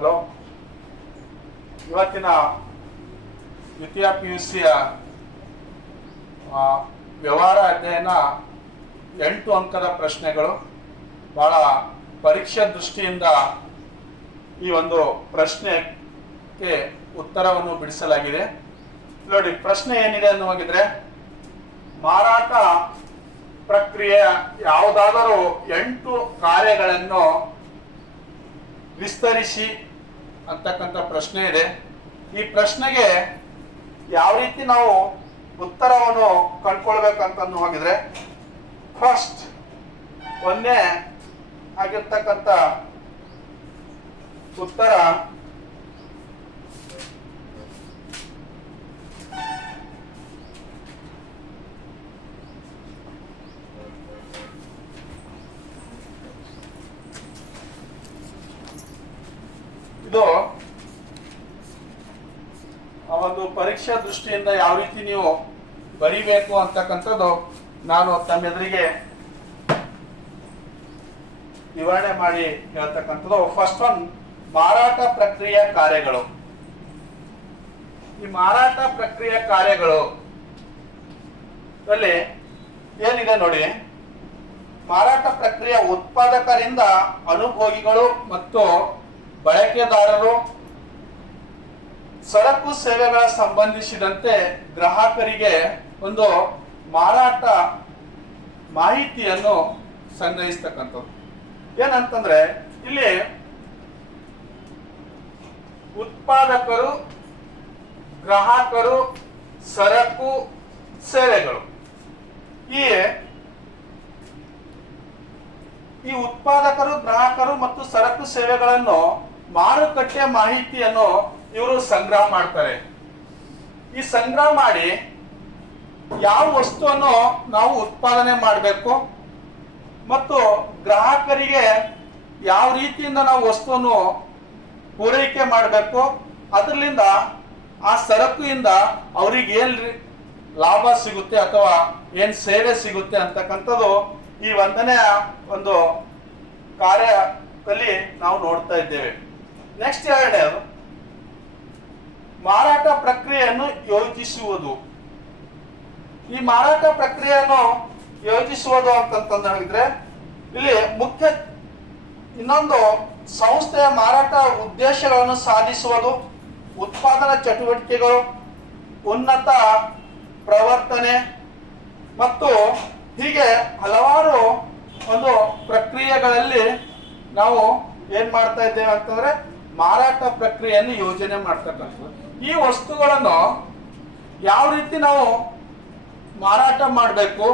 Hello? ಇವತ್ತಿನ ದ್ವಿತೀಯ P U ಸಿಯ ವ್ಯವಹಾರ ಅಧ್ಯಯನ ಎಂಟು ಅಂಕದ ಪ್ರಶ್ನೆಗಳು. ಬಹಳ ಪರೀಕ್ಷಾ ದೃಷ್ಟಿಯಿಂದ ಈ ಒಂದು ಪ್ರಶ್ನೆಗೆ ಉತ್ತರವನ್ನು ಬಿಡಿಸಲಾಗಿದೆ. ನೋಡಿ, ಪ್ರಶ್ನೆ ಏನಿದೆ ಅನ್ನುವಾಗಿದ್ರೆ ಮಾರಾಟ ಪ್ರಕ್ರಿಯೆ ಯಾವುದಾದರೂ ಎಂಟು ಕಾರ್ಯಗಳನ್ನು ವಿಸ್ತರಿಸಿ ಅಂತಕ್ಕಂಥ ಪ್ರಶ್ನೆ ಇದೆ. ಈ ಪ್ರಶ್ನೆಗೆ ಯಾವ ರೀತಿ ನಾವು ಉತ್ತರವನ್ನು ಕಂಡ್ಕೊಳ್ಬೇಕಂತ ಹೋಗಿದ್ರೆ ಫಸ್ಟ್ ಒಂದೇ ಆಗಿರ್ತಕ್ಕಂಥ ಉತ್ತರ ಇದು ಆ ಒಂದು ದೃಷ್ಟಿಯಿಂದ ಯಾವ ರೀತಿ ನೀವು ಬರಿಬೇಕು ಅಂತಕ್ಕಂಥದ್ದು ನಾನು ತಮ್ಮೆದುರಿಗೆ ವಿವರಣೆ ಮಾಡಿ ಹೇಳ್ತಕ್ಕಂಥದ್ದು. ಫಸ್ಟ್ ಒನ್ ಮಾರಾಟ ಪ್ರಕ್ರಿಯೆ ಕಾರ್ಯಗಳು. ಈ ಮಾರಾಟ ಪ್ರಕ್ರಿಯೆ ಕಾರ್ಯಗಳು ಅಲ್ಲಿ ಏನಿದೆ ನೋಡಿ, ಮಾರಾಟ ಪ್ರಕ್ರಿಯೆ ಉತ್ಪಾದಕರಿಂದ ಅನುಭೋಗಿಗಳು ಮತ್ತು ಬಳಕೆದಾರರು ಸರಕು ಸೇವೆಗಳ ಸಂಬಂಧಿಸಿದಂತೆ ಗ್ರಾಹಕರಿಗೆ ಒಂದು ಮಾರಾಟ ಮಾಹಿತಿಯನ್ನು ಸಂಗ್ರಹಿಸ್ತಕ್ಕಂಥದ್ದು. ಏನಂತಂದ್ರೆ, ಇಲ್ಲಿ ಉತ್ಪಾದಕರು, ಗ್ರಾಹಕರು, ಸರಕು ಸೇವೆಗಳು. ಈ ಈ ಉತ್ಪಾದಕರು, ಗ್ರಾಹಕರು ಮತ್ತು ಸರಕು ಸೇವೆಗಳನ್ನು ಮಾರುಕಟ್ಟೆ ಮಾಹಿತಿಯನ್ನು ಇವರು ಸಂಗ್ರಹ ಮಾಡ್ತಾರೆ. ಈ ಸಂಗ್ರಹ ಮಾಡಿ ಯಾವ ವಸ್ತುವನ್ನು ನಾವು ಉತ್ಪಾದನೆ ಮಾಡಬೇಕು ಮತ್ತು ಗ್ರಾಹಕರಿಗೆ ಯಾವ ರೀತಿಯಿಂದ ನಾವು ವಸ್ತುವನ್ನು ಪೂರೈಕೆ ಮಾಡಬೇಕು ಅದರಿಂದ ಆ ಸರಕುಯಿಂದ ಅವ್ರಿಗೆ ಏನ್ ರಿ- ಲಾಭ ಸಿಗುತ್ತೆ ಅಥವಾ ಏನ್ ಸೇವೆ ಸಿಗುತ್ತೆ ಅಂತಕ್ಕಂಥದ್ದು ಈ ಒಂದನೆಯ ಒಂದು ಕಾರ್ಯದಲ್ಲಿ ನಾವು ನೋಡ್ತಾ ಇದ್ದೇವೆ. ನೆಕ್ಸ್ಟ್ ಎರಡನೇದು ಮಾರಾಟ ಪ್ರಕ್ರಿಯೆಯನ್ನು ಯೋಜಿಸುವುದು. ಈ ಮಾರಾಟ ಪ್ರಕ್ರಿಯೆಯನ್ನು ಯೋಜಿಸುವುದು ಅಂತಂತಂದು ಹೇಳಿದ್ರೆ, ಇಲ್ಲಿ ಮುಖ್ಯ ಇನ್ನೊಂದು ಸಂಸ್ಥೆಯ ಮಾರಾಟ ಉದ್ದೇಶಗಳನ್ನು ಸಾಧಿಸುವುದು, ಉತ್ಪಾದನಾ ಚಟುವಟಿಕೆಗಳು, ಉನ್ನತ ಪ್ರವರ್ತನೆ ಮತ್ತು ಹೀಗೆ ಹಲವಾರು ಒಂದು ಪ್ರಕ್ರಿಯೆಗಳಲ್ಲಿ ನಾವು ಏನ್ ಮಾಡ್ತಾ ಇದ್ದೇವೆ ಅಂತಂದ್ರೆ ಮಾರಾಟ ಪ್ರಕ್ರಿಯೆಯನ್ನು ಯೋಜನೆ ಮಾಡ್ತಕ್ಕಂಥದ್ದು. ಈ ವಸ್ತುಗಳನ್ನು ಯಾವ ರೀತಿ ನಾವು ಮಾರಾಟ ಮಾಡಬೇಕು?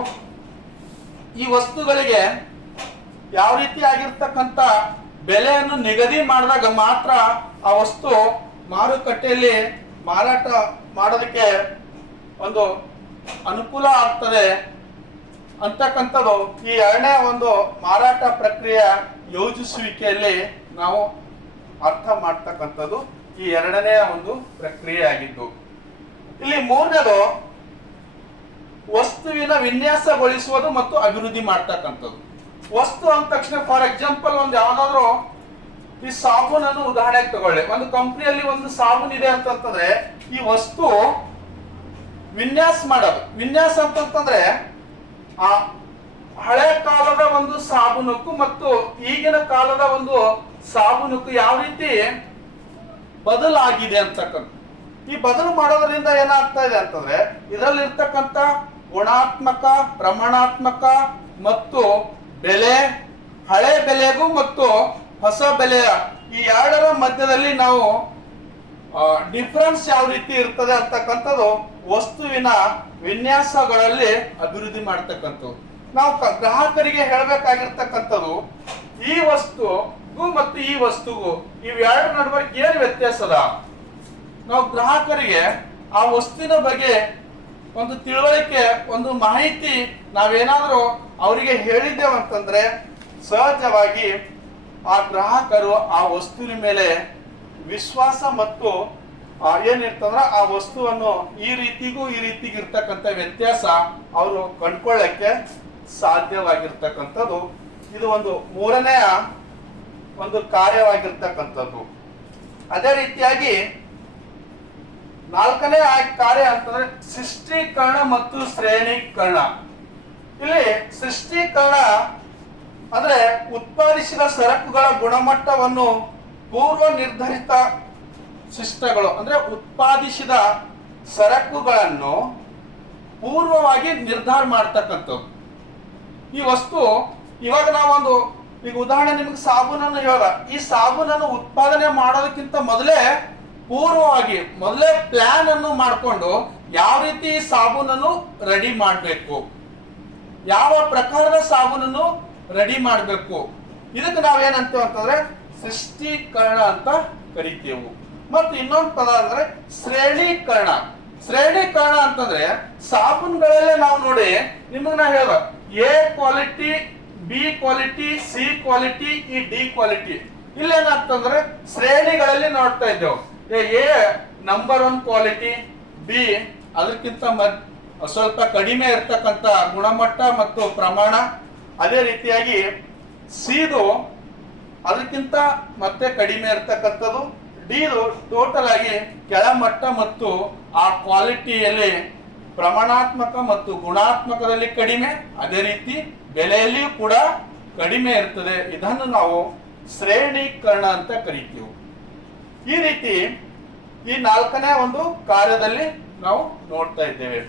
ಈ ವಸ್ತುಗಳಿಗೆ ಯಾವ ರೀತಿ ಆಗಿರ್ತಕ್ಕಂಥ ಬೆಲೆಯನ್ನು ನಿಗದಿ ಮಾಡಿದಾಗ ಮಾತ್ರ ಆ ವಸ್ತು ಮಾರುಕಟ್ಟೆಯಲ್ಲಿ ಮಾರಾಟ ಮಾಡೋದಕ್ಕೆ ಒಂದು ಅನುಕೂಲ ಆಗ್ತದೆ ಅಂತಕ್ಕಂಥದ್ದು ಈ ಎರಡನೇ ಒಂದು ಮಾರಾಟ ಪ್ರಕ್ರಿಯೆ ಯೋಜಿಸುವಿಕೆಯಲ್ಲಿ ನಾವು ಅರ್ಥ ಮಾಡ್ತಕ್ಕಂಥದ್ದು. ಈ ಎರಡನೆಯ ಒಂದು ಪ್ರಕ್ರಿಯೆ ಆಗಿದ್ದು ಇಲ್ಲಿ ಮೂರನೇದು, ವಸ್ತುವಿನ ವಿನ್ಯಾಸಗೊಳಿಸುವುದು ಮತ್ತು ಅಭಿವೃದ್ಧಿ ಮಾಡ್ತಕ್ಕಂಥದ್ದು. ವಸ್ತು ಅಂದ ತಕ್ಷಣ ಫಾರ್ ಎಕ್ಸಾಂಪಲ್ ಒಂದು ಯಾವ್ದಾದ್ರು ಈ ಸಾಬೂನನ್ನು ಉದಾಹರಣೆಗೆ ತಗೊಳ್ಳಿ. ಒಂದು ಕಂಪ್ನಿಯಲ್ಲಿ ಒಂದು ಸಾಬೂನ್ ಇದೆ ಅಂತಂತಂದ್ರೆ, ಈ ವಸ್ತು ವಿನ್ಯಾಸ ಮಾಡೋದು. ವಿನ್ಯಾಸ ಅಂತಂತಂದ್ರೆ, ಆ ಹಳೆ ಕಾಲದ ಒಂದು ಸಾಬೂನಕ್ಕೂ ಮತ್ತು ಈಗಿನ ಕಾಲದ ಒಂದು ಸಾಬೂನಕ್ಕೂ ಯಾವ ರೀತಿ ಬದಲಾಗಿದೆ ಅಂತಕ್ಕಂಥ. ಈ ಬದಲು ಮಾಡೋದ್ರಿಂದ ಏನಾಗ್ತಾ ಇದೆ ಅಂತಂದ್ರೆ, ಇದರಲ್ಲಿರ್ತಕ್ಕಂಥ ಗುಣಾತ್ಮಕ, ಪ್ರಮಾಣಾತ್ಮಕ ಮತ್ತು ಬೆಲೆ, ಹಳೆ ಬೆಲೆಗೂ ಮತ್ತು ಹೊಸ ಬೆಲೆಯ ಈ ಎರಡರ ಮಧ್ಯದಲ್ಲಿ ನಾವು ಡಿಫ್ರೆನ್ಸ್ ಯಾವ ರೀತಿ ಇರ್ತದೆ ಅಂತಕ್ಕಂಥದ್ದು ವಸ್ತುವಿನ ವಿನ್ಯಾಸಗಳಲ್ಲಿ ಅಭಿವೃದ್ಧಿ ಮಾಡ್ತಕ್ಕಂಥದ್ದು. ನಾವು ಗ್ರಾಹಕರಿಗೆ ಹೇಳಬೇಕಾಗಿರ್ತಕ್ಕಂಥದ್ದು, ಈ ವಸ್ತುಗೂ ಮತ್ತು ಈ ವಸ್ತುಗೂ ಇವೆರಡರ ನಡುವೆ ಏನು ವ್ಯತ್ಯಾಸ ಅದ ನಾವು ಗ್ರಾಹಕರಿಗೆ ಆ ವಸ್ತುವಿನ ಬಗ್ಗೆ ಒಂದು ತಿಳುವಳಿಕೆ, ಒಂದು ಮಾಹಿತಿ ನಾವೇನಾದರೂ ಅವರಿಗೆ ಹೇಳಿದ್ದೇವೆ ಅಂತಂದ್ರೆ, ಸಹಜವಾಗಿ ಆ ಗ್ರಾಹಕರು ಆ ವಸ್ತುವಿನ ಮೇಲೆ ವಿಶ್ವಾಸ ಮತ್ತು ಏನಿರ್ತಂದ್ರ ಆ ವಸ್ತುವನ್ನು ಈ ರೀತಿಗೂ ಈ ರೀತಿಗೂ ಇರ್ತಕ್ಕಂಥ ವ್ಯತ್ಯಾಸ ಅವರು ಕಂಡ್ಕೊಳ್ಳಕ್ಕೆ ಸಾಧ್ಯವಾಗಿರ್ತಕ್ಕಂಥದ್ದು. ಇದು ಒಂದು ಮೂರನೆಯ ಒಂದು ಕಾರ್ಯವಾಗಿರ್ತಕ್ಕಂಥದ್ದು. ಅದೇ ರೀತಿಯಾಗಿ ನಾಲ್ಕನೇ ಕಾರ್ಯ ಅಂತಂದ್ರೆ ಸೃಷ್ಟೀಕರಣ ಮತ್ತು ಶ್ರೇಣೀಕರಣ. ಇಲ್ಲಿ ಸೃಷ್ಟೀಕರಣ ಅಂದ್ರೆ ಉತ್ಪಾದಿಸಿದ ಸರಕುಗಳ ಗುಣಮಟ್ಟವನ್ನು ಪೂರ್ವ ನಿರ್ಧರಿತ ಶಿಷ್ಟಗಳು ಅಂದ್ರೆ ಉತ್ಪಾದಿಸಿದ ಸರಕುಗಳನ್ನು ಪೂರ್ವವಾಗಿ ನಿರ್ಧಾರ ಮಾಡ್ತಕ್ಕಂಥದ್ದು. ಈ ವಸ್ತು ಇವಾಗ ನಾವೊಂದು ಈಗ ಉದಾಹರಣೆ ನಿಮ್ಗೆ ಸಾಬೂನನ್ನು ಹೇಳ ಈ ಸಾಬೂನನ್ನು ಉತ್ಪಾದನೆ ಮಾಡೋದಕ್ಕಿಂತ ಮೊದಲೇ ಪೂರ್ವವಾಗಿ, ಮೊದಲೇ ಪ್ಲಾನ್ ಅನ್ನು ಮಾಡಿಕೊಂಡು ಯಾವ ರೀತಿ ಸಾಬೂನನ್ನು ರೆಡಿ ಮಾಡಬೇಕು? ಯಾವ ಪ್ರಕಾರದ ಸಾಬೂನನ್ನು ರೆಡಿ ಮಾಡಬೇಕು? ಇದಕ್ಕೆ ನಾವೇನಂತೇವೆ ಅಂತಂದ್ರೆ ಸೃಷ್ಟೀಕರಣ ಅಂತ ಕರಿತೇವೆ. ಮತ್ತು ಇನ್ನೊಂದು ಪದ ಅಂದ್ರೆ ಶ್ರೇಣೀಕರಣ. ಶ್ರೇಣೀಕರಣ ಅಂತಂದ್ರೆ ಸಾಬೂನ್ಗಳಲ್ಲೇ ನಾವು ನೋಡಿ, ನಿಮಗೆ ನಾ ಹೇಳ A quality B quality C quality ಈ ಡಿ ಕ್ವಾಲಿಟಿ ಇಲ್ಲೇನಾಗ್ತಂದ್ರೆ ಶ್ರೇಣಿಗಳಲ್ಲಿ ನೋಡ್ತಾ ಇದ್ದೇವೆ. A number one quality B ಅದಕ್ಕಿಂತ ಸ್ವಲ್ಪ ಕಡಿಮೆ ಇರ್ತಕ್ಕಂಥ ಗುಣಮಟ್ಟ ಮತ್ತು ಪ್ರಮಾಣ. ಅದೇ ರೀತಿಯಾಗಿ ಸಿದು ಅದಕ್ಕಿಂತ ಮತ್ತೆ ಕಡಿಮೆ ಇರ್ತಕ್ಕಂಥದ್ದು. ಡಿದು ಟೋಟಲ್ ಆಗಿ ಕೆಳಮಟ್ಟ ಮತ್ತು ಆ ಕ್ವಾಲಿಟಿಯಲ್ಲಿ ಪ್ರಮಾಣಾತ್ಮಕ ಮತ್ತು ಗುಣಾತ್ಮಕದಲ್ಲಿ ಕಡಿಮೆ. ಅದೇ ರೀತಿ ಬೆಲೆಯಲ್ಲಿಯೂ ಕೂಡ ಕಡಿಮೆ ಇರ್ತದೆ. ಇದನ್ನು ನಾವು ಶ್ರೇಣೀಕರಣ ಅಂತ ಕರಿತೀವಿ. ಈ ರೀತಿ ಈ ನಾಲ್ಕನೇ ಒಂದು ಕಾರ್ಯದಲ್ಲಿ ನಾವು ನೋಡ್ತಾ ಇದ್ದೇವೆ.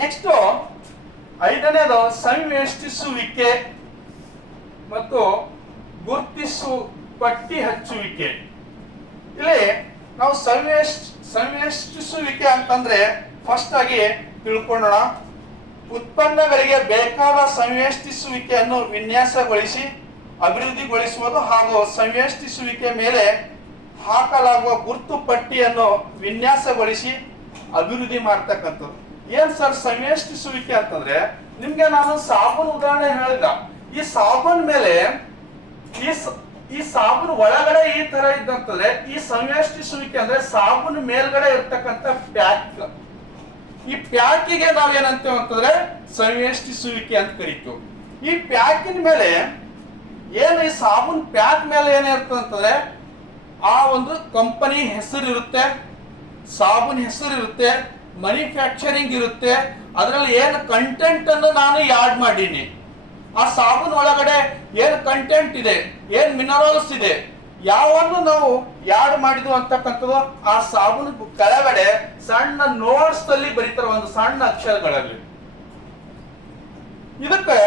ನೆಕ್ಸ್ಟ್ ಐದನೇದು ಸಂವೇಷ್ಟಿಸುವಿಕೆ ಮತ್ತು ಗುರುತಿಸು ಪಟ್ಟಿ ಹಚ್ಚುವಿಕೆ. ಇಲ್ಲಿ ನಾವು ಸಂವೇಷ್ ಸಂವೇಷ್ಟಿಸುವಿಕೆ ಅಂತಂದ್ರೆ ಫಸ್ಟ್ ಆಗಿ ತಿಳ್ಕೊಳ್ಳೋಣ ಉತ್ಪನ್ನಗಳಿಗೆ ಬೇಕಾದ ಸಂವೇಷ್ಟಿಸುವಿಕೆಯನ್ನು ವಿನ್ಯಾಸಗೊಳಿಸಿ, ಅಭಿವೃದ್ಧಿಗೊಳಿಸುವುದು ಹಾಗೂ ಸಂವೇಷ್ಟಿಸುವಿಕೆ ಮೇಲೆ ಹಾಕಲಾಗುವ ಗುರುತು ಪಟ್ಟಿಯನ್ನು ವಿನ್ಯಾಸಗೊಳಿಸಿ ಅಭಿವೃದ್ಧಿ ಮಾಡ್ತಕ್ಕಂಥದ್ದು. ಏನ್ ಸರ್ ಸಂವೇಷ್ಟಿಸುವಿಕೆ ಅಂತಂದ್ರೆ, ನಿಮ್ಗೆ ನಾನು ಸಾಬೂನ್ ಉದಾಹರಣೆ ಹೇಳಿದ ಈ ಸಾಬೂನ್ ಮೇಲೆ ಈ ಈ ಸಾಬೂನ್ ಒಳಗಡೆ ಈ ತರ ಇದ್ದಂತಂದ್ರೆ, ಈ ಸಂವೇಷ್ಟಿಸುವಿಕೆ ಅಂದ್ರೆ ಸಾಬೂನ್ ಮೇಲ್ಗಡೆ ಇರ್ತಕ್ಕಂಥ ಪ್ಯಾಕ್. ಈ ಪ್ಯಾಕಿಗೆ ನಾವೇನಂತೇವೆ ಅಂತಂದ್ರೆ ಸಂವೇಷ್ಟಿಸುವಿಕೆ ಅಂತ ಕರಿತೀವಿ ಈ ಪ್ಯಾಕಿನ ಮೇಲೆ ಏನು ಈ ಸಾಬೂನ್ ಪ್ಯಾಕ್ ಮೇಲೆ ಏನಿರ್ತದೆ ಅಂತಂದ್ರೆ ಆ ಒಂದು ಕಂಪನಿ ಹೆಸರು ಇರುತ್ತೆ, ಸಾಬೂನ್ ಹೆಸರು ಇರುತ್ತೆ ಮ್ಯಾನುಫ್ಯಾಕ್ಚರಿಂಗ್ ಇರುತ್ತೆ, ಅದರಲ್ಲಿ ಏನು ಕಂಟೆಂಟ್ ಅನ್ನು ನಾನು ಯಾಡ್ ಮಾಡೀನಿ. ಆ ಸಾಬೂನ್ ಒಳಗಡೆ ಏನು ಕಂಟೆಂಟ್ ಇದೆ, ಏನು ಮಿನರಲ್ಸ್ ಇದೆ ಯಾವನ್ನು ನಾವು ಯಾಡ್ ಮಾಡಿದ್ವು ಅಂತಕ್ಕಂಥದ್ದು ಆ ಸಾಬೂನು ಕೆಳಗಡೆ ಸಣ್ಣ ನೋಟ್ಸ್ ಅಲ್ಲಿ ಬರೀತಾರೆ ಒಂದು ಸಣ್ಣ ಅಕ್ಷರಗಳಲ್ಲಿ. ಇದಕ್ಕೆ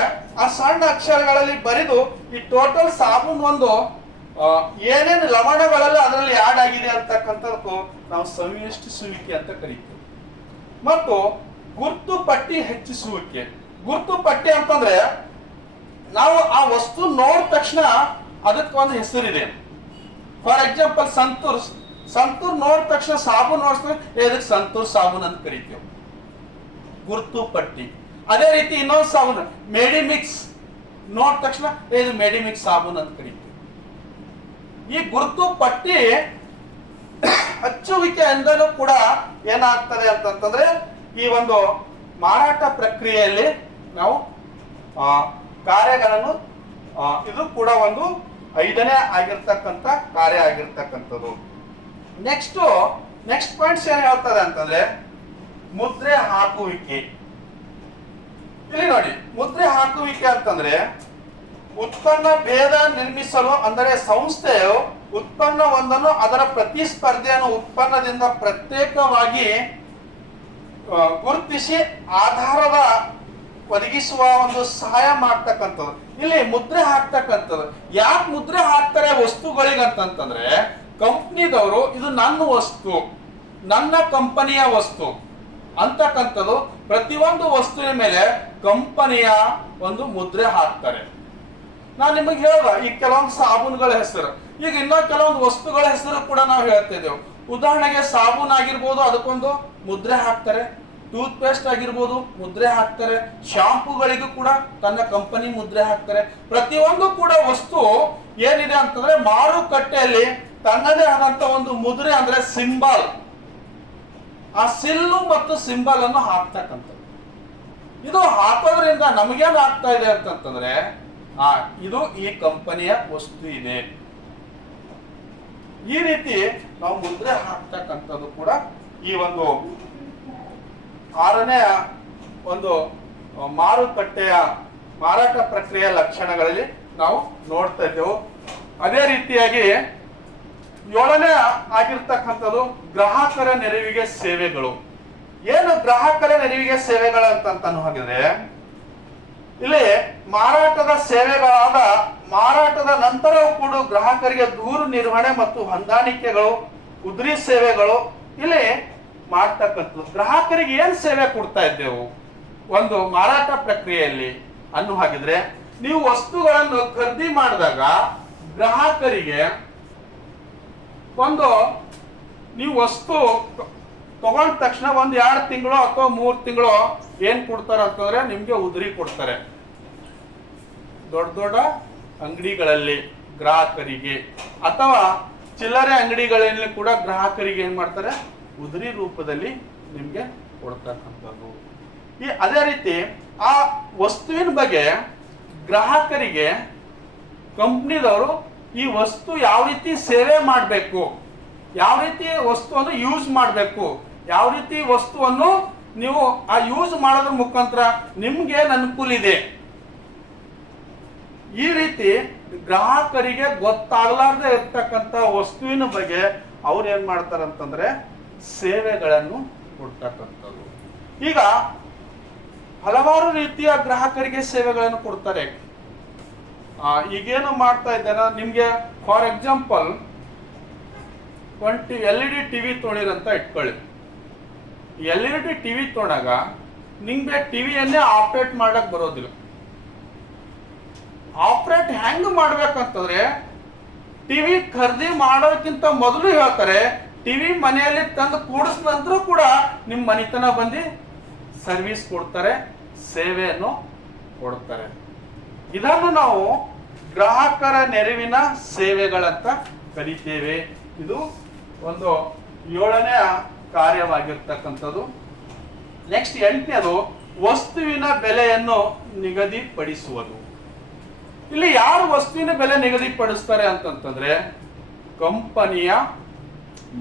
ಆ ಸಣ್ಣ ಅಕ್ಷರಗಳಲ್ಲಿ ಬರೆದು ಈ ಟೋಟಲ್ ಸಾಬೂನ್ ಒಂದು ಏನೇನು ಲವಣಗಳೆಲ್ಲ ಅದರಲ್ಲಿ ಆಡ್ ಆಗಿದೆ ಅಂತಕ್ಕಂಥದ್ದು ನಾವು ಸಂಯಷ್ಟಿಸುವಿಕೆ ಅಂತ ಕರಿತೀವಿ. ಮತ್ತು ಗುರ್ತು ಪಟ್ಟಿ ಹೆಚ್ಚಿಸುವಿಕೆ ಗುರ್ತು ಪಟ್ಟಿ ಅಂತಂದ್ರೆ ನಾವು ಆ ವಸ್ತು ನೋಡಿದ ತಕ್ಷಣ ಅದಕ್ಕೆ ಒಂದು ಹೆಸರಿದೆ. ಫಾರ್ ಎಕ್ಸಾಂಪಲ್ ಸಂತೂರ್ ಸಂತೂರ್ ನೋಡಿದ ತಕ್ಷಣ ಸಾಬೂನ್ ನೋಡಿದ್ರೆ ಇದಕ್ಕೆ ಸಂತೂರ್ ಸಾಬೂನ್ ಅಂತ ಕರಿತೀವಿ. ಗುರುತು ಪಟ್ಟಿ. ಅದೇ ರೀತಿ ಇನ್ನೊಂದು ಸಾಬೂನ್ ಮೆಡಿಮಿಕ್ಸ್ ನೋಡಿದ ತಕ್ಷಣ ಇದು ಮೆಡಿಮಿಕ್ಸ್ ಸಾಬೂನ್ ಅಂತ ಕರಿತೀವಿ. ಈ ಗುರುತು ಪಟ್ಟಿ ಹಚ್ಚುವಿಕೆಯಿಂದಲೂ ಕೂಡ ಏನಾಗ್ತದೆ ಅಂತಂತಂದ್ರೆ, ಈ ಒಂದು ಮಾರಾಟ ಪ್ರಕ್ರಿಯೆಯಲ್ಲಿ ನಾವು ಕಾರ್ಯಗಳನ್ನು ಇದು ಕೂಡ ಒಂದು ಐದನೇ ಆಗಿರ್ತಕ್ಕಂಥ ಕಾರ್ಯ ಆಗಿರ್ತಕ್ಕಂಥದ್ದು. ನೆಕ್ಸ್ಟ್ ನೆಕ್ಸ್ಟ್ ಪಾಯಿಂಟ್ಸ್ ಏನ್ ಹೇಳ್ತದೆ ಅಂತಂದ್ರೆ, ಮುದ್ರೆ ಹಾಕುವಿಕೆ. ಇಲ್ಲಿ ನೋಡಿ, ಮುದ್ರೆ ಹಾಕುವಿಕೆ ಅಂತಂದ್ರೆ, ಉತ್ಪನ್ನ ಭೇದ ನಿರ್ಮಿಸಲು, ಅಂದರೆ ಸಂಸ್ಥೆಯು ಉತ್ಪನ್ನವೊಂದನ್ನು ಅದರ ಪ್ರತಿಸ್ಪರ್ಧೆಯನ್ನು ಉತ್ಪನ್ನದಿಂದ ಪ್ರತ್ಯೇಕವಾಗಿ ಗುರುತಿಸಿ ಆಧಾರದ ಒದಗಿಸುವ ಒಂದು ಸಹಾಯ ಮಾಡ್ತಕ್ಕಂಥದ್ದು. ಇಲ್ಲಿ ಮುದ್ರೆ ಹಾಕ್ತಕ್ಕಂಥದ್ದು. ಯಾಕೆ ಮುದ್ರೆ ಹಾಕ್ತಾರೆ ವಸ್ತುಗಳಿಗೆ ಅಂತಂತಂದ್ರೆ ಕಂಪ್ನಿದವರು ಇದು ನನ್ನ ವಸ್ತು, ನನ್ನ ಕಂಪನಿಯ ವಸ್ತು ಅಂತಕ್ಕಂಥದ್ದು ಪ್ರತಿಯೊಂದು ವಸ್ತುವಿನ ಮೇಲೆ ಕಂಪನಿಯ ಒಂದು ಮುದ್ರೆ ಹಾಕ್ತಾರೆ. ನಾನು ನಿಮಗೆ ಹೇಳ್ದ, ಈ ಕೆಲವೊಂದು ಸಾಬೂನುಗಳ ಹೆಸರು. ಈಗ ಇನ್ನೂ ಕೆಲವೊಂದು ವಸ್ತುಗಳ ಹೆಸರು ಕೂಡ ನಾವು ಹೇಳ್ತಿದ್ದೇವೆ ಉದಾಹರಣೆಗೆ ಸಾಬೂನ್ ಆಗಿರ್ಬೋದು, ಅದಕ್ಕೊಂದು ಮುದ್ರೆ ಹಾಕ್ತಾರೆ. ಟೂತ್ ಪೇಸ್ಟ್ ಆಗಿರ್ಬೋದು, ಮುದ್ರೆ ಹಾಕ್ತಾರೆ. ಶಾಂಪೂಗಳಿಗೂ ಕೂಡ ತನ್ನ ಕಂಪನಿ ಮುದ್ರೆ ಹಾಕ್ತಾರೆ. ಪ್ರತಿಯೊಂದು ಕೂಡ ವಸ್ತು ಏನಿದೆ ಅಂತಂದ್ರೆ ಮಾರುಕಟ್ಟೆಯಲ್ಲಿ ತನ್ನದೇ ಆದಂತ ಒಂದು ಮುದ್ರೆ ಅಂದ್ರೆ ಸಿಂಬಲ್. ಆ ಸಿಲ್ಲು ಮತ್ತು ಸಿಂಬಲ್ ಅನ್ನು ಹಾಕ್ತಕ್ಕಂಥದ್ದು. ಇದು ಹಾಕೋದ್ರಿಂದ ನಮಗೇನು ಆಗ್ತಾ ಇದೆ ಅಂತಂತಂದ್ರೆ, ಆ, ಇದು ಈ ಕಂಪನಿಯ ವಸ್ತು ಇದೆ. ಈ ರೀತಿ ನಾವು ಮುದ್ರೆ ಹಾಕ್ತಕ್ಕಂಥದ್ದು ಕೂಡ ಈ ಒಂದು ಆರನೇ ಒಂದು ಮಾರುಕಟ್ಟೆಯ ಮಾರಾಟ ಪ್ರಕ್ರಿಯೆಯ ಲಕ್ಷಣಗಳಲ್ಲಿ ನಾವು ನೋಡ್ತಾ ಇದ್ದೆವು. ಅದೇ ರೀತಿಯಾಗಿ ಏಳನೇ ಆಗಿರ್ತಕ್ಕಂಥದ್ದು ಗ್ರಾಹಕರ ನೆರವಿಗೆ ಸೇವೆಗಳು. ಏನು ಗ್ರಾಹಕರ ನೆರವಿಗೆ ಸೇವೆಗಳು ಅಂತ ಹಾಗಿದ್ರೆ, ಇಲ್ಲಿ ಮಾರಾಟದ ಸೇವೆಗಳಾದ ಮಾರಾಟದ ನಂತರವೂ ಕೂಡ ಗ್ರಾಹಕರಿಗೆ ದೂರು ನಿರ್ವಹಣೆ ಮತ್ತು ಹೊಂದಾಣಿಕೆಗಳು, ಉದ್ರಿ ಸೇವೆಗಳು, ಇಲ್ಲಿ ಮಾಡ್ತಕ್ಕಂಥದ್ದು. ಗ್ರಾಹಕರಿಗೆ ಏನು ಸೇವೆ ಕೊಡ್ತಾ ಇದ್ದೆವು? ಒಂದು ಮಾರಾಟ ಪ್ರಕ್ರಿಯೆಯಲ್ಲಿ. ಅನ್ನು ಹಾಗಿದ್ರೆ, ನೀವು ವಸ್ತುಗಳನ್ನು ಖರೀದಿ ಮಾಡಿದಾಗ ಗ್ರಾಹಕರಿಗೆ ಒಂದು, ನೀವು ವಸ್ತು ತಗೊಂಡ ತಕ್ಷಣ ಒಂದು ಎರಡು ತಿಂಗಳು ಅಥವಾ ಮೂರು ತಿಂಗಳು ಏನು ಕೊಡ್ತಾರೆ ಅಂತಂದ್ರೆ ನಿಮಗೆ ಉದುರಿ ಕೊಡ್ತಾರೆ. ದೊಡ್ಡ ದೊಡ್ಡ ಅಂಗಡಿಗಳಲ್ಲಿ ಗ್ರಾಹಕರಿಗೆ ಅಥವಾ ಚಿಲ್ಲರೆ ಅಂಗಡಿಗಳಲ್ಲಿ ಕೂಡ ಗ್ರಾಹಕರಿಗೆ ಏನು ಮಾಡ್ತಾರೆ? ಉದುರಿ ರೂಪದಲ್ಲಿ ನಿಮಗೆ ಕೊಡ್ತಕ್ಕಂಥದ್ದು. ಈ ಅದೇ ರೀತಿ ಆ ವಸ್ತುವಿನ ಬಗ್ಗೆ ಗ್ರಾಹಕರಿಗೆ, ಕಂಪ್ನಿದವರು ಈ ವಸ್ತು ಯಾವ ರೀತಿ ಸೇವೆ ಮಾಡಬೇಕು, ಯಾವ ರೀತಿ ವಸ್ತುವನ್ನು ಯೂಸ್ ಮಾಡಬೇಕು, ಯಾವ ರೀತಿ ವಸ್ತುವನ್ನು ನೀವು ಆ ಯೂಸ್ ಮಾಡೋದ್ರ ಮುಖಾಂತರ ನಿಮ್ಗೆ ಅನುಕೂಲ ಇದೆ. ಈ ರೀತಿ ಗ್ರಾಹಕರಿಗೆ ಗೊತ್ತಾಗ್ಲಾರ್ದೆ ಇರ್ತಕ್ಕಂಥ ವಸ್ತುವಿನ ಬಗ್ಗೆ ಅವ್ರು ಏನ್ ಮಾಡ್ತಾರಂತಂದ್ರೆ ಸೇವೆಗಳನ್ನು ಕೊಡ್ತಕ್ಕಂಥದ್ದು ಈಗ ಹಲವಾರು ರೀತಿಯ ಗ್ರಾಹಕರಿಗೆ ಸೇವೆಗಳನ್ನು ಕೊಡ್ತಾರೆ. ಈಗೇನು ಮಾಡ್ತಾ ಇದ್ದಾರ ನಿಮ್ಗೆ for example twenty L E D TV ತೊಳಿರಂತ ಇಟ್ಕೊಳ್ಳಿ. ಎಲ್ ಇ ಡಿ ಟಿವಿ ತೊಗೊಂಡಾಗ ನಿಮ್ಗೆ ಟಿವಿಯನ್ನೇ ಆಪರೇಟ್ ಮಾಡಕ್ ಬರೋದಿಲ್ಲ. ಆಪರೇಟ್ ಹೆಂಗ್ ಮಾಡ್ಬೇಕಂತಂದ್ರೆ ಟಿವಿ ಖರೀದಿ ಮಾಡೋಕ್ಕಿಂತ ಮೊದಲು ಹೇಳ್ತಾರೆ ಟಿವಿ ಮನೆಯಲ್ಲಿ ತಂದು ಕೂಡಿಸ್ ನಂತರ ಕೂಡ ನಿಮ್ ಮನೆತನ ಬಂದು ಸರ್ವಿಸ್ ಕೊಡ್ತಾರೆ, ಸೇವೆಯನ್ನು ಕೊಡ್ತಾರೆ. ಇದನ್ನು ನಾವು ಗ್ರಾಹಕರ ನೆರವಿನ ಸೇವೆಗಳಂತ ಕರಿತೇವೆ. ಇದು ಒಂದು ಏಳನೇ ಕಾರ್ಯವಾಗಿರ್ತಕ್ಕಂಥದ್ದು. ನೆಕ್ಸ್ಟ್ ಎಂಟನೇದು, ವಸ್ತುವಿನ ಬೆಲೆಯನ್ನು ನಿಗದಿಪಡಿಸುವುದು. ಇಲ್ಲಿ ಯಾರು ವಸ್ತುವಿನ ಬೆಲೆ ನಿಗದಿಪಡಿಸ್ತಾರೆ ಅಂತಂತಂದ್ರೆ, ಕಂಪನಿಯ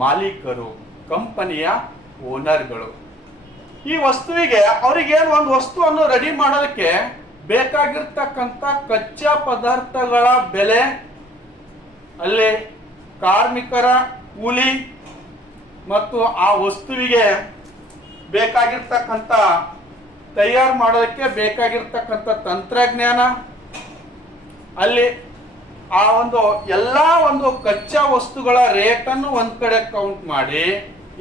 ಮಾಲೀಕರು, ಕಂಪನಿಯ ಓನರ್ಗಳು. ಈ ವಸ್ತುವಿಗೆ ಅವರಿಗೇನು ಒಂದು ವಸ್ತುವನ್ನು ರೆಡಿ ಮಾಡೋದಕ್ಕೆ ಬೇಕಾಗಿರ್ತಕ್ಕಂಥ ಕಚ್ಚಾ ಪದಾರ್ಥಗಳ ಬೆಲೆ, ಅಲ್ಲಿ ಕಾರ್ಮಿಕರ ಕೂಲಿ ಮತ್ತು ಆ ವಸ್ತುವಿಗೆ ಬೇಕಾಗಿರ್ತಕ್ಕಂಥ, ತಯಾರು ಮಾಡೋದಕ್ಕೆ ಬೇಕಾಗಿರ್ತಕ್ಕಂಥ ತಂತ್ರಜ್ಞಾನ, ಅಲ್ಲಿ ಆ ಒಂದು ಎಲ್ಲ ಒಂದು ಕಚ್ಚಾ ವಸ್ತುಗಳ ರೇಟನ್ನು ಒಂದ್ ಕಡೆ ಕೌಂಟ್ ಮಾಡಿ,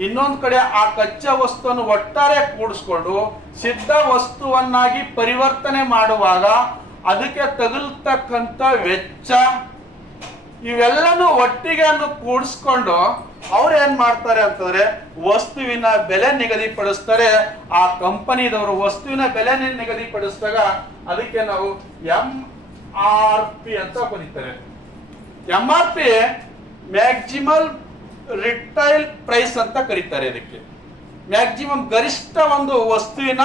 ಇನ್ನೊಂದು ಕಡೆ ಆ ಕಚ್ಚಾ ವಸ್ತುವನ್ನು ಒಟ್ಟಾರೆ ಕೂಡಿಸ್ಕೊಂಡು ಸಿದ್ಧ ವಸ್ತುವನ್ನಾಗಿ ಪರಿವರ್ತನೆ ಮಾಡುವಾಗ ಅದಕ್ಕೆ ತಗುಲ್ತಕ್ಕಂಥ ವೆಚ್ಚ ಇವೆಲ್ಲನೂ ಒಟ್ಟಿಗೆ ಅನ್ನು ಕೂಡಿಸ್ಕೊಂಡು ಅವ್ರು ಏನ್ ಮಾಡ್ತಾರೆ ಅಂತಂದ್ರೆ ವಸ್ತುವಿನ ಬೆಲೆ ನಿಗದಿಪಡಿಸ್ತಾರೆ. ಆ ಕಂಪನಿದವರು ವಸ್ತುವಿನ ಬೆಲೆ ನಿಗದಿಪಡಿಸಿದಾಗ ಅದಕ್ಕೆ ನಾವು ಎಂ ಆರ್ ಪಿ ಅಂತ ಕರೀತಾರೆ M R P maximal retail price ಅಂತ ಕರೀತಾರೆ ಇದಕ್ಕೆ. ಮ್ಯಾಕ್ಸಿಮಮ್ ಗರಿಷ್ಠ ಒಂದು ವಸ್ತುವಿನ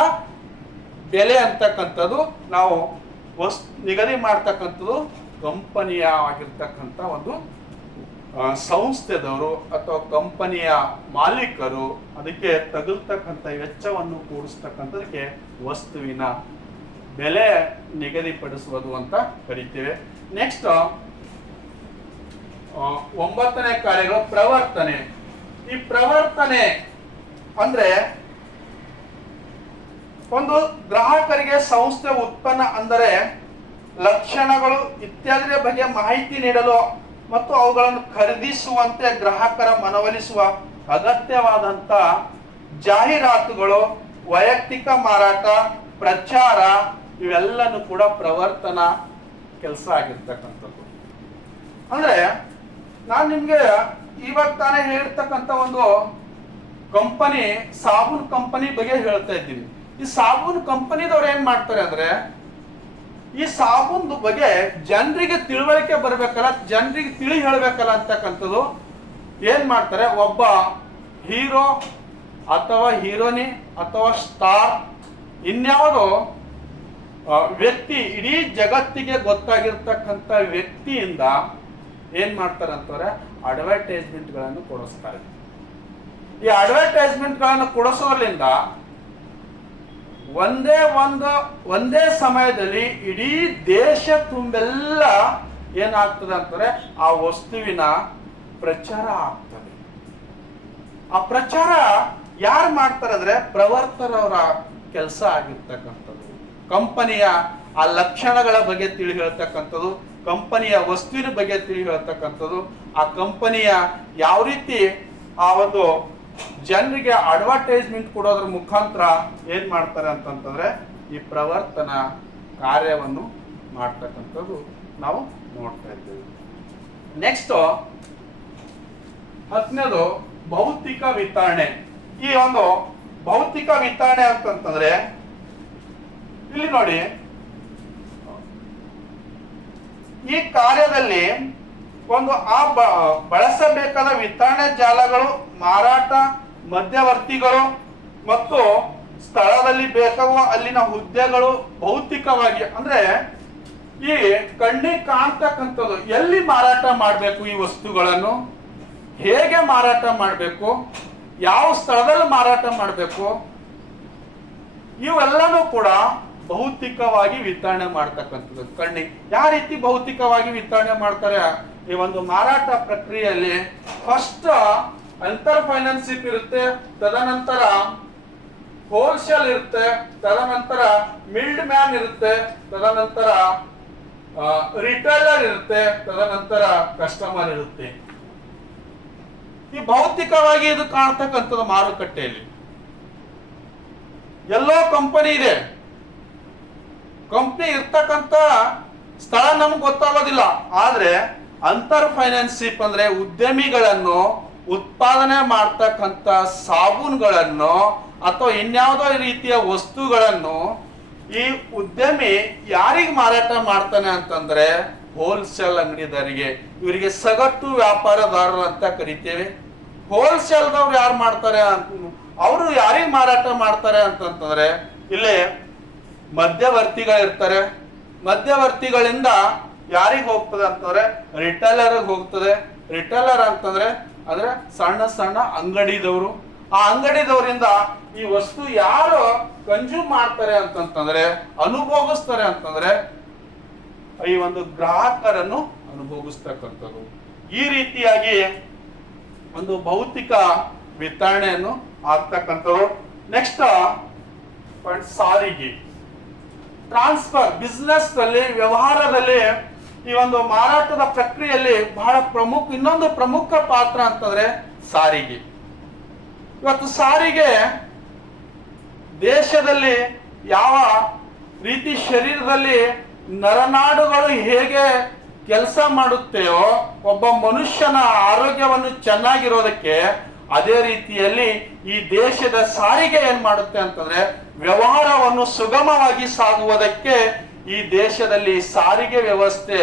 ಬೆಲೆ ಅಂತಕ್ಕಂಥದ್ದು ನಾವು ವಸ್, ನಿಗದಿ ಮಾಡ್ತಕ್ಕಂಥದ್ದು ಕಂಪನಿಯ ಆಗಿರ್ತಕ್ಕಂಥ ಒಂದು ಸಂಸ್ಥೆದವರು ಅಥವಾ ಕಂಪನಿಯ ಮಾಲೀಕರು ಅದಕ್ಕೆ ತಗಲ್ತಕ್ಕಂಥ ವೆಚ್ಚವನ್ನು ಕೂಡಿಸ್ತಕ್ಕಂಥದಕ್ಕೆ ವಸ್ತುವಿನ ಬೆಲೆ ನಿಗದಿಪಡಿಸುವುದು ಅಂತ ಕರಿತೇವೆ. ನೆಕ್ಸ್ಟ್ ಒಂಬತ್ತನೇ ಕಾರ್ಯಗಳು ಪ್ರವರ್ತನೆ. ಈ ಪ್ರವರ್ತನೆ ಅಂದ್ರೆ ಒಂದು ಗ್ರಾಹಕರಿಗೆ ಸಂಸ್ಥೆ ಉತ್ಪನ್ನ ಅಂದರೆ ಲಕ್ಷಣಗಳು ಇತ್ಯಾದಿಯ ಬಗ್ಗೆ ಮಾಹಿತಿ ನೀಡಲು ಮತ್ತು ಅವುಗಳನ್ನು ಖರೀದಿಸುವಂತೆ ಗ್ರಾಹಕರ ಮನವೊಲಿಸುವ ಅಗತ್ಯವಾದಂತ ಜಾಹೀರಾತುಗಳು, ವೈಯಕ್ತಿಕ ಮಾರಾಟ, ಪ್ರಚಾರ ಇವೆಲ್ಲನೂ ಕೂಡ ಪ್ರವರ್ತನ ಕೆಲಸ ಆಗಿರ್ತಕ್ಕಂಥದ್ದು. ಅಂದ್ರೆ ನಾನು ನಿಮ್ಗೆ ಇವಾಗ ತಾನೇ ಹೇಳಿರ್ತಕ್ಕಂಥ ಒಂದು ಕಂಪನಿ ಸಾಬೂನ್ ಕಂಪನಿ ಬಗ್ಗೆ ಹೇಳ್ತಾ ಇದ್ದೀನಿ. ಈ ಸಾಬೂನ್ ಕಂಪನಿದವ್ರು ಏನ್ ಮಾಡ್ತಾರೆ ಅಂದ್ರೆ, ಈ ಸಾಬೂನ್ದು ಬಗ್ಗೆ ಜನರಿಗೆ ತಿಳುವಳಿಕೆ ಬರ್ಬೇಕಲ್ಲ, ಜನರಿಗೆ ತಿಳಿ ಹೇಳ್ಬೇಕಲ್ಲ ಅಂತಕ್ಕಂಥದ್ದು, ಏನ್ ಮಾಡ್ತಾರೆ, ಒಬ್ಬ ಹೀರೋ ಅಥವಾ ಹೀರೋನಿ ಅಥವಾ ಸ್ಟಾರ್, ಇನ್ಯಾವುದೋ ವ್ಯಕ್ತಿ ಇಡೀ ಜಗತ್ತಿಗೆ ಗೊತ್ತಾಗಿರ್ತಕ್ಕಂಥ ವ್ಯಕ್ತಿಯಿಂದ ಏನ್ ಮಾಡ್ತಾರೆ ಅಂತಂದ್ರೆ ಅಡ್ವರ್ಟೈಸ್ಮೆಂಟ್ಗಳನ್ನು ಕೊಡಿಸ್ತಾರೆ. ಈ ಅಡ್ವರ್ಟೈಸ್ಮೆಂಟ್ಗಳನ್ನು ಕೊಡಿಸೋದ್ರಿಂದ ಒಂದೇ ಒಂದು, ಒಂದೇ ಸಮಯದಲ್ಲಿ ಇಡೀ ದೇಶ ತುಂಬೆಲ್ಲ ಏನಾಗ್ತದೆ ಅಂತಂದ್ರೆ ಆ ವಸ್ತುವಿನ ಪ್ರಚಾರ ಆಗ್ತದೆ. ಆ ಪ್ರಚಾರ ಯಾರು ಮಾಡ್ತಾರೆ ಅಂದ್ರೆ ಪ್ರವರ್ತರವರ ಕೆಲಸ ಆಗಿರ್ತಕ್ಕಂಥದ್ದು ಕಂಪನಿಯ ಆ ಲಕ್ಷಣಗಳ ಬಗ್ಗೆ ತಿಳಿ ಹೇಳ್ತಕ್ಕಂಥದ್ದು, ಕಂಪನಿಯ ವಸ್ತುವಿನ ಬಗ್ಗೆ ತಿಳಿ ಹೇಳ್ತಕ್ಕಂಥದ್ದು, ಆ ಕಂಪನಿಯ ಯಾವ ರೀತಿ ಆ ಒಂದು ಜನರಿಗೆ ಅಡ್ವರ್ಟೈಸ್ಮೆಂಟ್ ಕೊಡೋದ್ರ ಮುಖಾಂತರ ಏನ್ ಮಾಡ್ತಾರೆ ಅಂತಂತಂದ್ರೆ ಈ ಪ್ರವರ್ತನ ಕಾರ್ಯವನ್ನು ಮಾಡ್ತಕ್ಕಂಥದ್ದು ನಾವು ನೋಡ್ತಾ ಇದ್ದೇವೆ. ನೆಕ್ಸ್ಟ್ ಹತ್ತನೇದು ಭೌತಿಕ ವಿತರಣೆ. ಈ ಒಂದು ಭೌತಿಕ ವಿತರಣೆ ಅಂತಂತಂದ್ರೆ ಇಲ್ಲಿ ನೋಡಿ. ಈ ಕಾರ್ಯದಲ್ಲಿ ಒಂದು ಆ ಬಳಸಬೇಕಾದ ವಿತರಣೆ ಜಾಲಗಳು, ಮಾರಾಟ, ಮಧ್ಯವರ್ತಿಗಳು ಮತ್ತು ಸ್ಥಳದಲ್ಲಿ ಬೇಕಾಗುವ ಅಲ್ಲಿನ ಹುದ್ದೆಗಳು ಭೌತಿಕವಾಗಿ ಅಂದ್ರೆ ಈ ಕಣ್ಣಿ ಕಾಣ್ತಕ್ಕಂಥದ್ದು. ಎಲ್ಲಿ ಮಾರಾಟ ಮಾಡಬೇಕು ಈ ವಸ್ತುಗಳನ್ನು? ಹೇಗೆ ಮಾರಾಟ ಮಾಡಬೇಕು? ಯಾವ ಸ್ಥಳದಲ್ಲಿ ಮಾರಾಟ ಮಾಡಬೇಕು? ಇವೆಲ್ಲನೂ ಕೂಡ ಭೌತಿಕವಾಗಿ ವಿತರಣೆ ಮಾಡ್ತಕ್ಕಂಥದ್ದು. ಕಣ್ಣಿ, ಯಾವ ರೀತಿ ಭೌತಿಕವಾಗಿ ವಿತರಣೆ ಮಾಡ್ತಾರೆ? ಈ ಒಂದು ಮಾರಾಟ ಪ್ರಕ್ರಿಯೆಯಲ್ಲಿ ಫಸ್ಟ್ ಅಂತರ್ ಫೈನಾನ್ಸಿಪ್ ಇರುತ್ತೆ, ತದನಂತರ ಹೋಲ್ಸೇಲ್ ಇರುತ್ತೆ, ತದನಂತರ ಮಿಲ್ಡ್ ಮ್ಯಾನ್ ಇರುತ್ತೆ, ತದನಂತರ ರಿಟೈಲರ್ ಇರುತ್ತೆ, ತದನಂತರ ಕಸ್ಟಮರ್ ಇರುತ್ತೆ. ಈ ಭೌತಿಕವಾಗಿ ಇದು ಕಾಣ್ತಕ್ಕಂಥದ್ದು ಮಾರುಕಟ್ಟೆಯಲ್ಲಿ. ಎಲ್ಲೋ ಕಂಪನಿ ಇದೆ. ಕಂಪ್ನಿ ಇರ್ತಕ್ಕಂಥ ಸ್ಥಳ ನಮ್ಗೆ ಗೊತ್ತಾಗೋದಿಲ್ಲ. ಆದ್ರೆ ಅಂತರ್ ಫೈನಾನ್ಸಿಪ್ ಅಂದ್ರೆ ಉದ್ಯಮಿಗಳನ್ನು ಉತ್ಪಾದನೆ ಮಾಡ್ತಕ್ಕಂಥ ಸಾಬೂನುಗಳನ್ನು ಅಥವಾ ಇನ್ಯಾವುದೋ ರೀತಿಯ ವಸ್ತುಗಳನ್ನು ಈ ಉದ್ಯಮಿ ಯಾರಿಗೆ ಮಾರಾಟ ಮಾಡ್ತಾನೆ ಅಂತಂದ್ರೆ ಹೋಲ್ಸೇಲ್ ಅಂಗಡಿದಾರಿಗೆ. ಇವರಿಗೆ ಸಗಟು ವ್ಯಾಪಾರದಾರರು ಅಂತ ಕರಿತೇವೆ. ಹೋಲ್ಸೇಲ್ದವ್ರು ಯಾರು ಮಾಡ್ತಾರೆ ಅವರು ಯಾರಿಗೆ ಮಾರಾಟ ಮಾಡ್ತಾರೆ ಅಂತಂತಂದ್ರೆ ಇಲ್ಲಿ ಮಧ್ಯವರ್ತಿಗಳಿರ್ತಾರೆ. ಮಧ್ಯವರ್ತಿಗಳಿಂದ ಯಾರಿಗೆ ಹೋಗ್ತದೆ ಅಂತಂದ್ರೆ ರಿಟೈಲರ್ ಹೋಗ್ತದೆ. ರಿಟೈಲರ್ ಅಂತಂದ್ರೆ ಅಂದ್ರೆ ಸಣ್ಣ ಸಣ್ಣ ಅಂಗಡಿದವರು. ಆ ಅಂಗಡಿದವರಿಂದ ಈ ವಸ್ತು ಯಾರು ಕನ್ಸ್ಯೂಮ್ ಮಾಡ್ತಾರೆ ಅಂತಂತಂದ್ರೆ, ಅನುಭೋಗಿಸ್ತಾರೆ ಅಂತಂದ್ರೆ ಈ ಒಂದು ಗ್ರಾಹಕರನ್ನು ಅನುಭೋಗಿಸ್ತಕ್ಕಂಥದ್ದು. ಈ ರೀತಿಯಾಗಿ ಒಂದು ಭೌತಿಕ ವಿತರಣೆಯನ್ನು ಆಗ್ತಕ್ಕಂಥದ್ದು. ನೆಕ್ಸ್ಟ್ ಸಾರಿಗೆ. ಟ್ರಾನ್ಸ್ಫರ್ ಬಿಸ್ನೆಸ್ ಅಲ್ಲಿ ವ್ಯವಹಾರದಲ್ಲಿ ಈ ಒಂದು ಮಾರಾಟದ ಪ್ರಕ್ರಿಯೆಯಲ್ಲಿ ಬಹಳ ಪ್ರಮುಖ, ಇನ್ನೊಂದು ಪ್ರಮುಖ ಪಾತ್ರ ಅಂತಂದ್ರೆ ಸಾರಿಗೆ. ಇವತ್ತು ಸಾರಿಗೆ ದೇಶದಲ್ಲಿ ಯಾವ ರೀತಿ ಶರೀರದಲ್ಲಿ ನರನಾಡುಗಳು ಹೇಗೆ ಕೆಲಸ ಮಾಡುತ್ತೇವೋ ಒಬ್ಬ ಮನುಷ್ಯನ ಆರೋಗ್ಯವನ್ನು ಚೆನ್ನಾಗಿರೋದಕ್ಕೆ ಅದೇ ರೀತಿಯಲ್ಲಿ ಈ ದೇಶದ ಸಾರಿಗೆ ಏನ್ ಮಾಡುತ್ತೆ ಅಂತಂದ್ರೆ ವ್ಯವಹಾರವನ್ನು ಸುಗಮವಾಗಿ ಸಾಗುವುದಕ್ಕೆ ಈ ದೇಶದಲ್ಲಿ ಸಾರಿಗೆ ವ್ಯವಸ್ಥೆ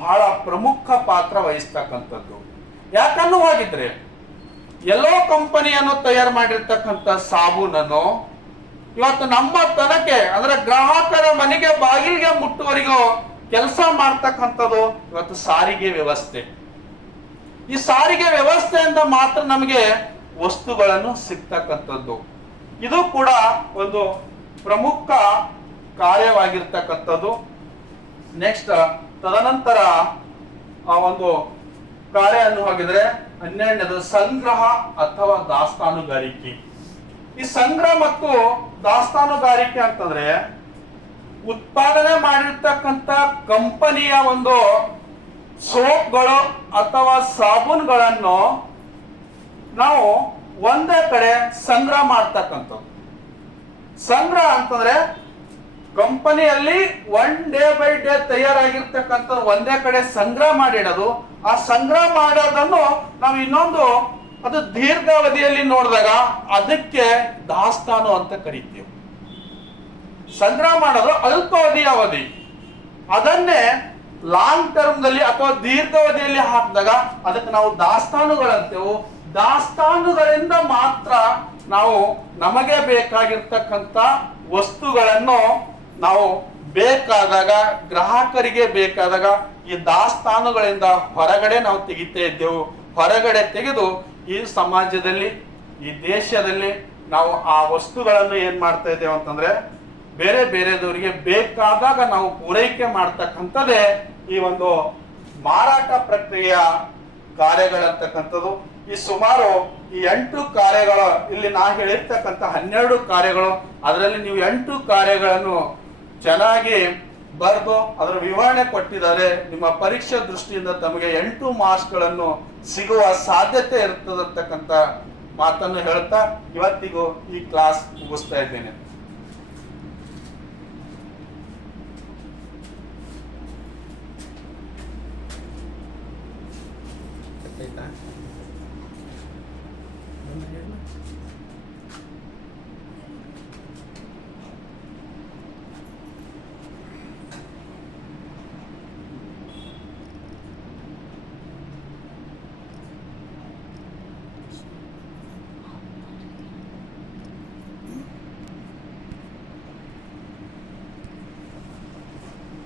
ಬಹಳ ಪ್ರಮುಖ ಪಾತ್ರ ವಹಿಸ್ತಕ್ಕಂಥದ್ದು. ಯಾಕನ್ನು ಹೋಗಿದ್ರೆ ಎಲ್ಲೋ ಕಂಪನಿಯನ್ನು ತಯಾರು ಮಾಡಿರ್ತಕ್ಕಂಥ ಸಾಬೂನನ್ನು ಇವತ್ತು ನಮ್ಮ ತನಕ್ಕೆ ಅಂದ್ರೆ ಗ್ರಾಹಕರ ಮನೆಗೆ ಬಾಗಿಲಿಗೆ ಮುಟ್ಟುವರೆಗೂ ಕೆಲಸ ಮಾಡ್ತಕ್ಕಂಥದ್ದು ಇವತ್ತು ಸಾರಿಗೆ ವ್ಯವಸ್ಥೆ. ಈ ಸಾರಿಗೆ ವ್ಯವಸ್ಥೆಯಿಂದ ಮಾತ್ರ ನಮಗೆ ವಸ್ತುಗಳನ್ನು ಸಿಗ್ತಕ್ಕಂಥದ್ದು. ಇದು ಕೂಡ ಒಂದು ಪ್ರಮುಖ ಕಾರ್ಯವಾಗಿರ್ತಕ್ಕಂಥದ್ದು. ನೆಕ್ಸ್ಟ್ ತದನಂತರ, ಆ ಒಂದು ಕಾರ್ಯ ಅನ್ನು ಹಾಗಿದ್ರೆ ಹನ್ನೆರಡನೇದು ಸಂಗ್ರಹ ಅಥವಾ ದಾಸ್ತಾನುಗಾರಿಕೆ. ಈ ಸಂಗ್ರಹ ಮತ್ತು ದಾಸ್ತಾನುಗಾರಿಕೆ ಅಂತಂದ್ರೆ ಉತ್ಪಾದನೆ ಮಾಡಿರ್ತಕ್ಕಂಥ ಕಂಪನಿಯ ಒಂದು ಸೋಪ್ಗಳು ಅಥವಾ ಸಾಬೂನ್ಗಳನ್ನು ನಾವು ಒಂದೇ ಕಡೆ ಸಂಗ್ರಹ ಮಾಡ್ತಕ್ಕಂಥದ್ದು. ಸಂಗ್ರಹ ಅಂತಂದ್ರೆ ಕಂಪನಿಯಲ್ಲಿ ಒನ್ ಡೇ ಬೈ ಡೇ ತಯಾರಾಗಿರ್ತಕ್ಕಂಥ ಒಂದೇ ಕಡೆ ಸಂಗ್ರಹ ಮಾಡಿಡೋದು. ಆ ಸಂಗ್ರಹ ಮಾಡೋದನ್ನು ನಾವು ಇನ್ನೊಂದು ಅದು ದೀರ್ಘಾವಧಿಯಲ್ಲಿ ನೋಡಿದಾಗ ಅದಕ್ಕೆ ದಾಸ್ತಾನು ಅಂತ ಕರಿತೀವಿ. ಸಂಗ್ರಹ ಮಾಡೋದು ಅಲ್ಪಾವಧಿ ಅವಧಿ ಅದನ್ನೇ ಲಾಂಗ್ ಟರ್ಮ್ದಲ್ಲಿ ಅಥವಾ ದೀರ್ಘಾವಧಿಯಲ್ಲಿ ಹಾಕಿದಾಗ ಅದಕ್ಕೆ ನಾವು ದಾಸ್ತಾನುಗಳಂತೇವು ದಾಸ್ತಾನುಗಳಿಂದ ಮಾತ್ರ ನಾವು ನಮಗೆ ಬೇಕಾಗಿರ್ತಕ್ಕಂಥ ವಸ್ತುಗಳನ್ನು ನಾವು ಬೇಕಾದಾಗ, ಗ್ರಾಹಕರಿಗೆ ಬೇಕಾದಾಗ ಈ ದಾಸ್ತಾನುಗಳಿಂದ ಹೊರಗಡೆ ನಾವು ತೆಗಿತಾ ಇದ್ದೆವು. ಹೊರಗಡೆ ತೆಗೆದು ಈ ಸಮಾಜದಲ್ಲಿ, ಈ ದೇಶದಲ್ಲಿ ನಾವು ಆ ವಸ್ತುಗಳನ್ನು ಏನು ಮಾಡ್ತಾ ಇದ್ದೇವೆ ಅಂತಂದ್ರೆ, ಬೇರೆ ಬೇರೆದವರಿಗೆ ಬೇಕಾದಾಗ ನಾವು ಪೂರೈಕೆ ಮಾಡ್ತಕ್ಕಂಥದ್ದೇ ಈ ಒಂದು ಮಾರಾಟ ಪ್ರಕ್ರಿಯೆಯ ಕಾರ್ಯಗಳಂತಕ್ಕಂಥದ್ದು. ಈ ಸುಮಾರು ಈ ಎಂಟು ಕಾರ್ಯಗಳು, ಇಲ್ಲಿ ನಾ ಹೇಳಿರ್ತಕ್ಕಂಥ ಹನ್ನೆರಡು ಕಾರ್ಯಗಳು, ಅದರಲ್ಲಿ ನೀವು ಎಂಟು ಕಾರ್ಯಗಳನ್ನು ಚೆನ್ನಾಗಿ ಬರೆದು ಅದರ ವಿವರಣೆ ಕೊಟ್ಟಿದ್ದಾರೆ. ನಿಮ್ಮ ಪರೀಕ್ಷೆ ದೃಷ್ಟಿಯಿಂದ ತಮಗೆ ಎಂಟು ಮಾರ್ಕ್ಸ್ಗಳನ್ನು ಸಿಗುವ ಸಾಧ್ಯತೆ ಇರ್ತದಂತಕ್ಕಂಥ ಮಾತನ್ನು ಹೇಳ್ತಾ ಇವತ್ತಿಗೂ ಈ ಕ್ಲಾಸ್ ಮುಗಿಸ್ತಾ ಇದ್ದೇನೆ.